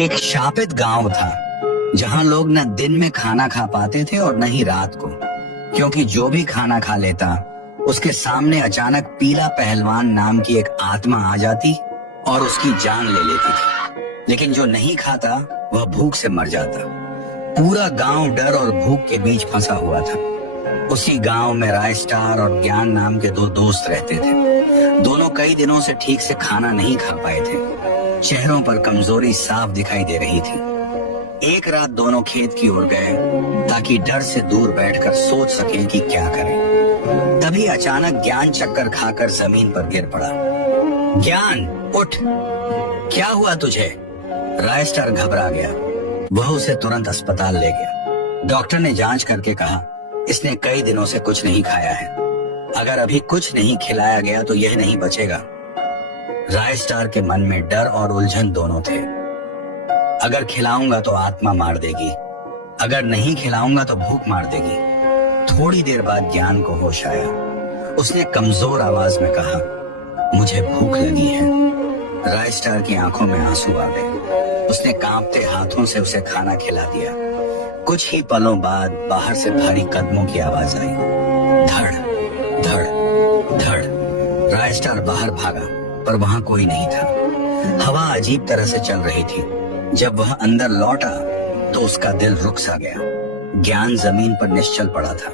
एक शापित गांव था जहां लोग न दिन में खाना खा पाते थे और न ही रात को, क्योंकि जो भी खाना खा लेता उसके सामने अचानक पीला पहलवान नाम की एक आत्मा आ जाती और उसकी जान ले लेती थी। लेकिन जो नहीं खाता वह भूख से मर जाता। पूरा गांव डर और भूख के बीच फंसा हुआ था। उसी गांव में रायस्टार और ज्ञान नाम के दो दोस्त रहते थे। दोनों कई दिनों से ठीक से खाना नहीं खा पाए थे। चेहरों पर कमजोरी साफ दिखाई दे रही थी। एक रात दोनों खेत की ओर गए ताकि डर से दूर बैठकर सोच सकें कि क्या करें। तभी अचानक ज्ञान चक्कर खाकर जमीन पर गिर पड़ा। ज्ञान, उठ, क्या हुआ तुझे? रायस्टार घबरा गया। वह उसे तुरंत अस्पताल ले गया। डॉक्टर ने जांच करके कहा, इसने कई दिनों से कुछ नहीं खाया है। अगर अभी कुछ नहीं खिलाया गया तो यह नहीं बचेगा। रायस्टार के मन में डर और उलझन दोनों थे। अगर खिलाऊंगा तो आत्मा मार देगी, अगर नहीं खिलाऊंगा तो भूख मार देगी। थोड़ी देर बाद ज्ञान को होश आया। उसने कमजोर आवाज में कहा, मुझे भूख लगी है। रायस्टार की आंखों में आंसू आ गए। उसने कांपते हाथों से उसे खाना खिला दिया। कुछ ही पलों बाद बाहर से भारी कदमों की आवाज आई। धड़ धड़ धड़। रायस्टार बाहर भागा पर वहां कोई नहीं था। हवा अजीब तरह से चल रही थी। जब वह अंदर लौटा तो उसका दिल रुक सा गया। ज्ञान जमीन पर निश्चल पड़ा था।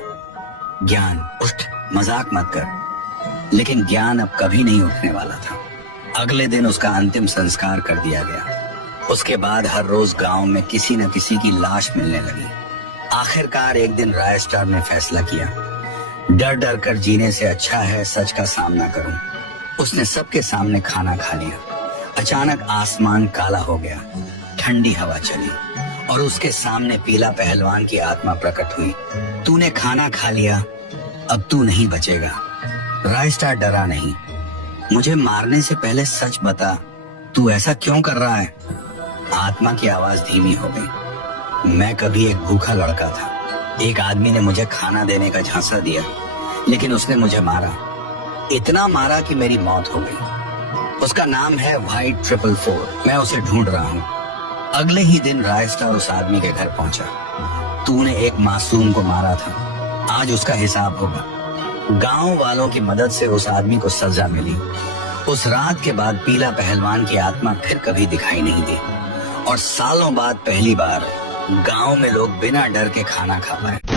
ज्ञान, उठ, मजाक मत कर। लेकिन ज्ञान अब कभी नहीं उठने वाला था। अगले दिन उसका अंतिम संस्कार कर दिया गया। उसके बाद हर रोज गांव में किसी न किसी की लाश मिलने लगी। आखिरकार एक दिन रायस्टार ने फैसला किया, डर डर कर जीने से अच्छा है सच का सामना करूं। उसने सबके सामने खाना खा लिया। अचानक आसमान काला हो गया। ठंडी हवा चली और उसके सामने पीला पहलवान की आत्मा प्रकट हुई। तूने खाना खा लिया, अब तू नहीं बचेगा। रायस्टार डरा नहीं। मुझे मारने से पहले सच बता, तू ऐसा क्यों कर रहा है? आत्मा की आवाज धीमी हो गई। मैं कभी एक भूखा लड़का था। एक आदमी ने मुझे खाना देने का झांसा दिया, लेकिन उसने मुझे मारा। इतना मारा कि मेरी मौत हो गई। उसका नाम है व्हाइट 444। मैं उसे ढूंढ रहा हूँ। अगले ही दिन रायस्टार उस आदमी के घर पहुंचा। तूने एक मासूम को मारा था, आज उसका हिसाब होगा। गांव वालों की मदद से उस आदमी को सजा मिली। उस रात के बाद पीला पहलवान की आत्मा फिर कभी दिखाई नहीं दी और सालों बाद पहली बार गांव में लोग बिना डर के खाना खा पाए।